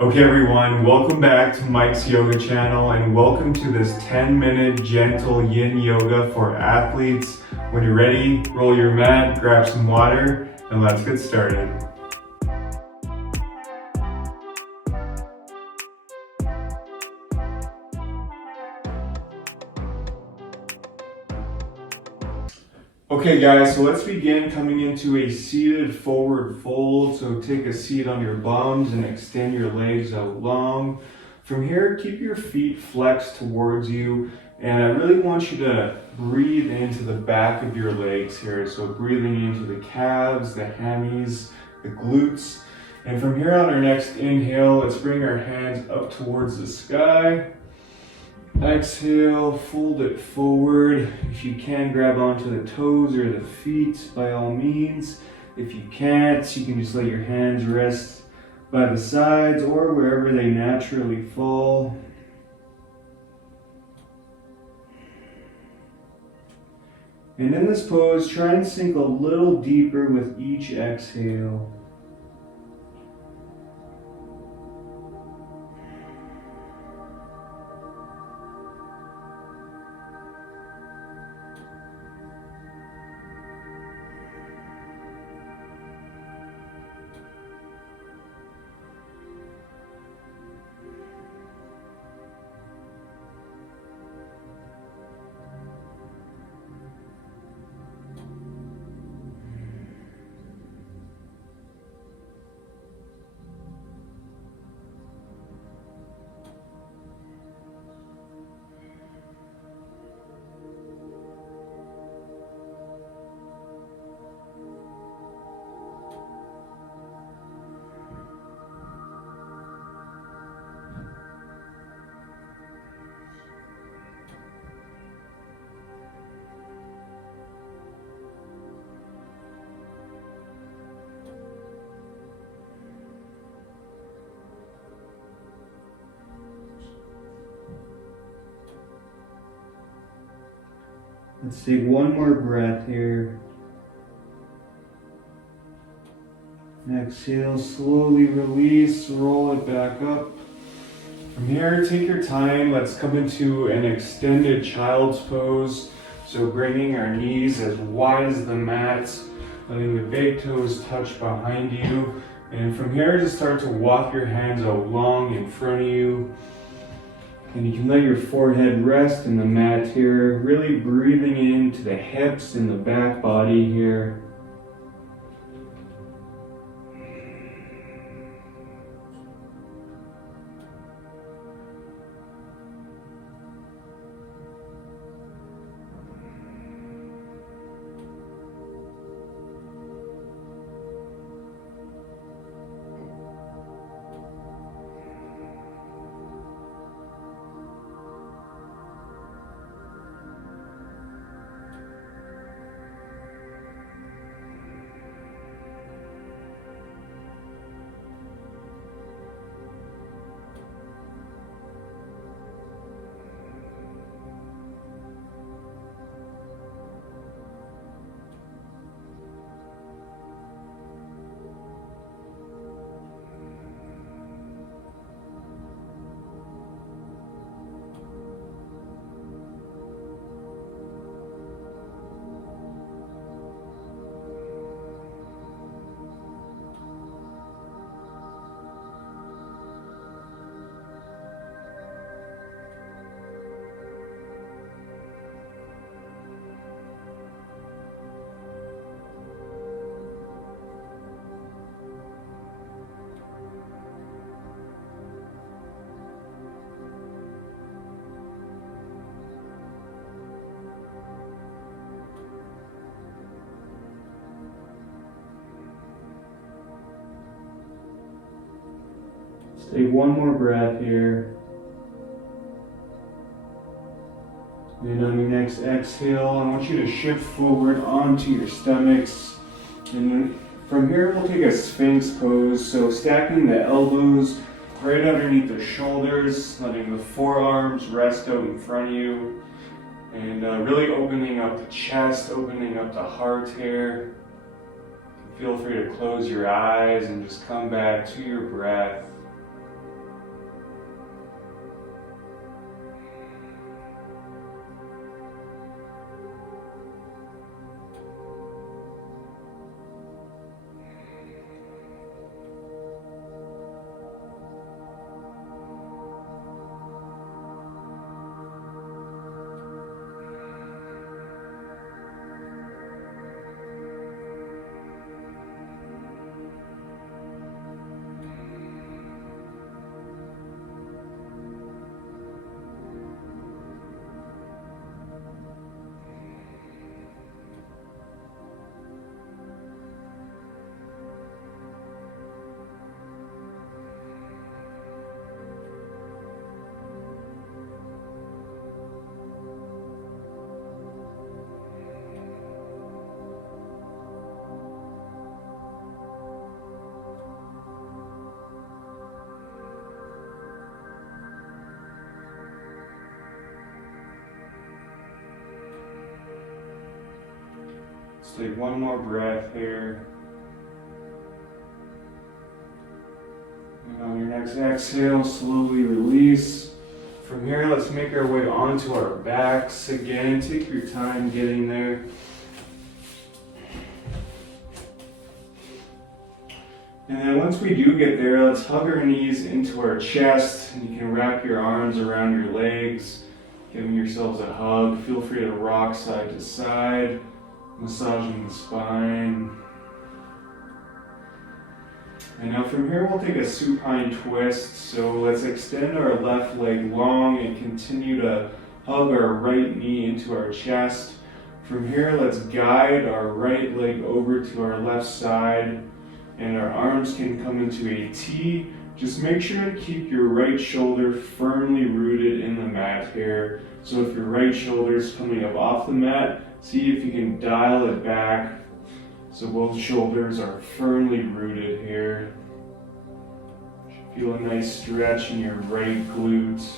Okay everyone, welcome back to Mike's Yoga channel and welcome to this 10-minute gentle Yin Yoga for athletes. When you're ready, roll your mat, grab some water, and let's get started. Okay guys, so let's begin coming into a seated forward fold. So take a seat on your bums and extend your legs out long. From here, keep your feet flexed towards you. And I really want you to breathe into the back of your legs here. So breathing into the calves, the hammies, the glutes. And from here on our next inhale, let's bring our hands up towards the sky. Exhale, fold it forward. If you can, grab onto the toes or the feet by all means. If you can't, you can just let your hands rest by the sides or wherever they naturally fall. And in this pose, try and sink a little deeper with each exhale. Let's take one more breath here. Exhale, slowly release, roll it back up. From here, take your time. Let's come into an extended child's pose. So bringing our knees as wide as the mat, letting the big toes touch behind you. And from here, just start to walk your hands out long in front of you. And you can let your forehead rest in the mat here, really breathing into the hips and the back body here. Let's take one more breath here. And on your next exhale, I want you to shift forward onto your stomachs. And then from here, we'll take a Sphinx pose. So stacking the elbows right underneath the shoulders, letting the forearms rest out in front of you. And really opening up the chest, opening up the heart here. Feel free to close your eyes and just come back to your breath. Let's take one more breath here. And on your next exhale, slowly release. From here, let's make our way onto our backs. Again, take your time getting there. And then once we do get there, let's hug our knees into our chest. And you can wrap your arms around your legs, giving yourselves a hug. Feel free to rock side to side, massaging the spine. And now from here, we'll take a supine twist. So let's extend our left leg long and continue to hug our right knee into our chest. From here, let's guide our right leg over to our left side, and our arms can come into a T. Just make sure to keep your right shoulder firmly rooted in the mat here. So if your right shoulder is coming up off the mat, see if you can dial it back so both shoulders are firmly rooted here. Feel a nice stretch in your right glutes.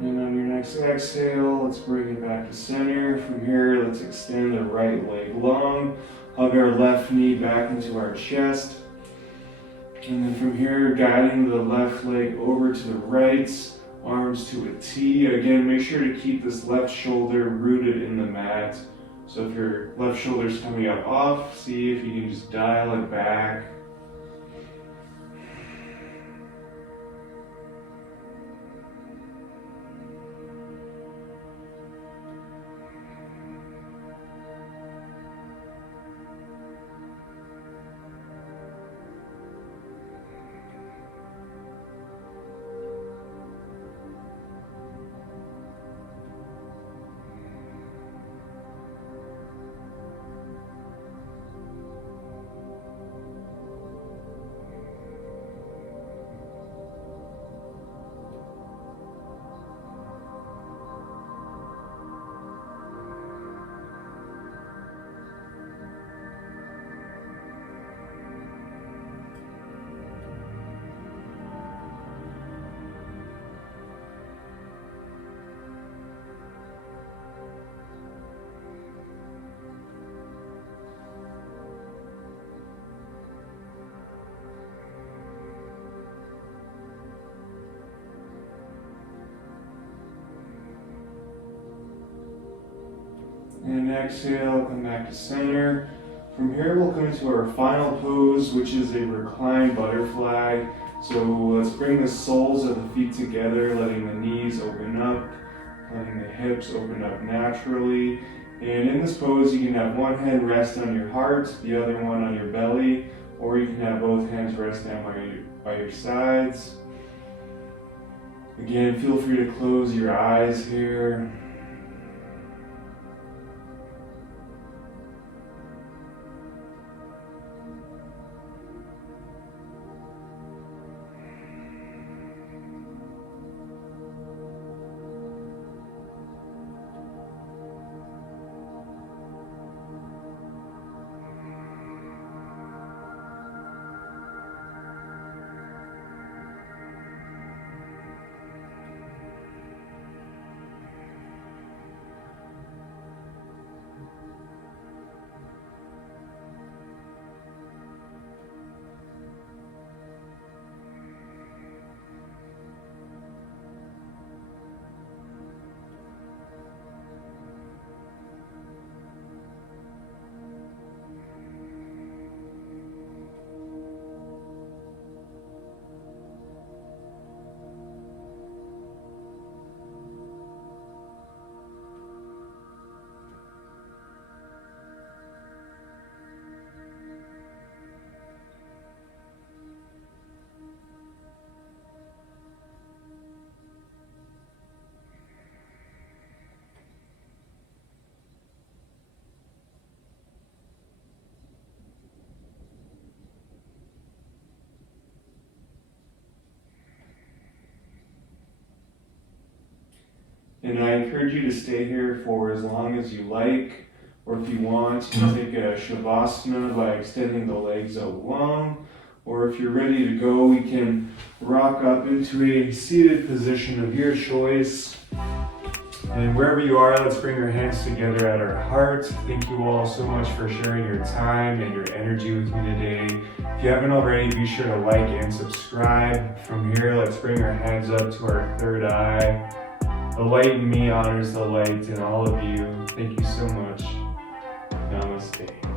And on your next exhale, let's bring it back to center. From here, let's extend the right leg long, hug our left knee back into our chest. And then from here, guiding the left leg over to the right, arms to a T. Again, make sure to keep this left shoulder rooted in the mat. So if your left shoulder's coming up off, see if you can just dial it back. And exhale, come back to center. From here, we'll come into our final pose, which is a reclined butterfly. So let's bring the soles of the feet together, letting the knees open up, letting the hips open up naturally. And in this pose, you can have one hand rest on your heart, the other one on your belly, or you can have both hands rest down by your sides. Again, feel free to close your eyes here. And I encourage you to stay here for as long as you like, or if you want, you can take a shavasana by extending the legs out long, or if you're ready to go, we can rock up into a seated position of your choice. And wherever you are, let's bring our hands together at our heart. Thank you all so much for sharing your time and your energy with me today. If you haven't already, be sure to like and subscribe. From here, let's bring our hands up to our third eye. The light in me honors the light in all of you. Thank you so much. Namaste.